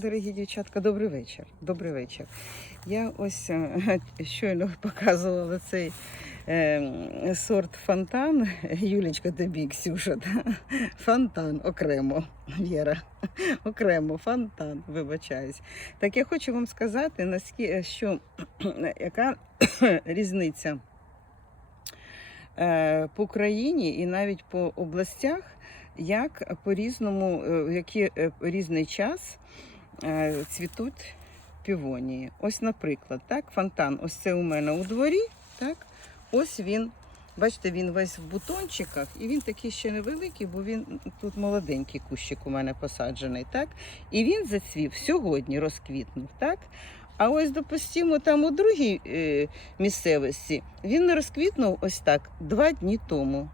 Дорогі дівчатка, добрий вечір. Добрий вечір. Я ось е, щойно показувала цей е, сорт фонтан. Юлічка тобі, Ксюша. да? Фонтан окремо. Віра. Окремо, фонтан, вибачаюсь. Так я хочу вам сказати, наскільки що яка різниця е, по країні і навіть по областях, як по-різному, е, в який е, різний час е, цвітуть півонії. Ось, наприклад, так, фонтан, ось це у мене у дворі, так, ось він. Бачите, він весь в бутончиках, і він такий ще невеликий, бо він тут молоденький кущик у мене посаджений, так? І він зацвів сьогодні, розквітнув, так? А ось, допустимо, там у другій е, місцевості він розквітнув ось так два дні тому.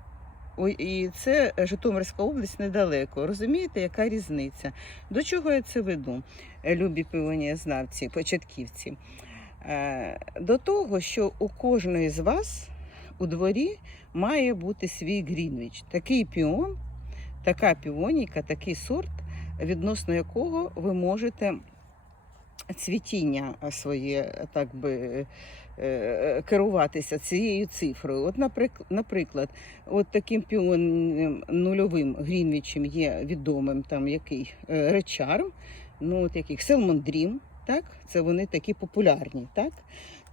І це Житомирська область недалеко. Розумієте, яка різниця? До чого я це веду, е, любі півонієзнавці, початківці? Е, До того, що у кожної з вас у дворі має бути свій Грінвіч. Такий піон, така піонійка, такий сорт, відносно якого ви можете цвітіння своє, так би е, керуватися цією цифрою. От, наприклад, от таким піонним нульовим Грінвічем є відомим там який е, речарм, ну от яких Селмондрім, так? Це вони такі популярні, так?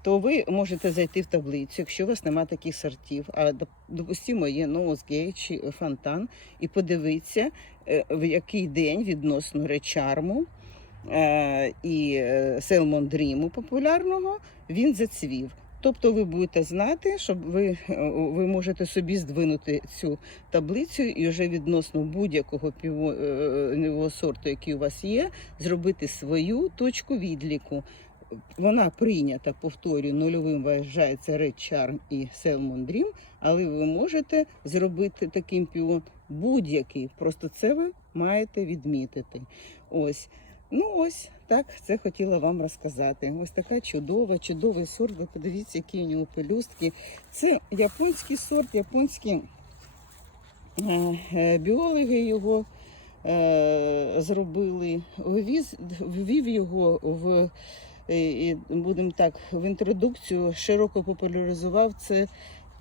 То ви можете зайти в таблицю, якщо у вас немає таких сортів, а допустимо, є Ноузгей чи Фонтан, і подивитися, е, в який день відносно речарму е, і е, Селмондріму популярного він зацвів. Тобто ви будете знати, щоб ви, е, ви можете собі здвинути цю таблицю і вже відносно будь-якого півового сорту, який у вас є, зробити свою точку відліку. Вона прийнята, повторюю, нульовим вважається Red Charm і Salmon Dream, але ви можете зробити таким піон будь-який. Просто це ви маєте відмітити. Ось. Ну ось так це хотіла вам розказати. Ось така чудова, чудовий сорт. Ви подивіться, які у нього пелюстки. Це японський сорт, японські е, е, біологи його е, зробили. Ввіз, ввів його в і будемо так, в інтродукцію широко популяризував це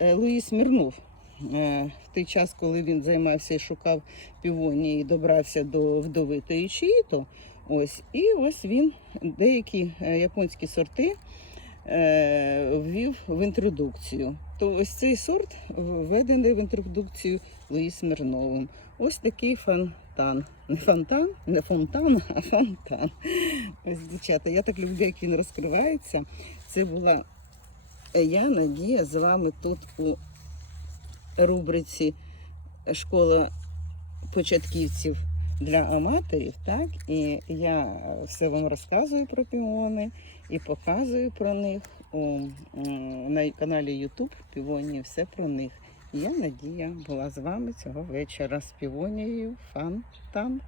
Луїс Смірнов. Е, В той час, коли він займався і шукав півонії і добрався до вдовитої чиїто, ось і ось він деякі е, японські сорти е, ввів в інтродукцію. То ось цей сорт введений в інтродукцію Луїс Смірновим. Ось такий фонтан. Не фонтан, не фонтан, а фонтан. Ось, дівчата, я так люблю, як він розкривається. Це була я, Надія, з вами тут у рубриці Школа початківців для аматорів. Так? І я все вам розказую про піони і показую про них у, на каналі YouTube Півоні, все про них. Я Надія була з вами цього вечора з півонією Фантан.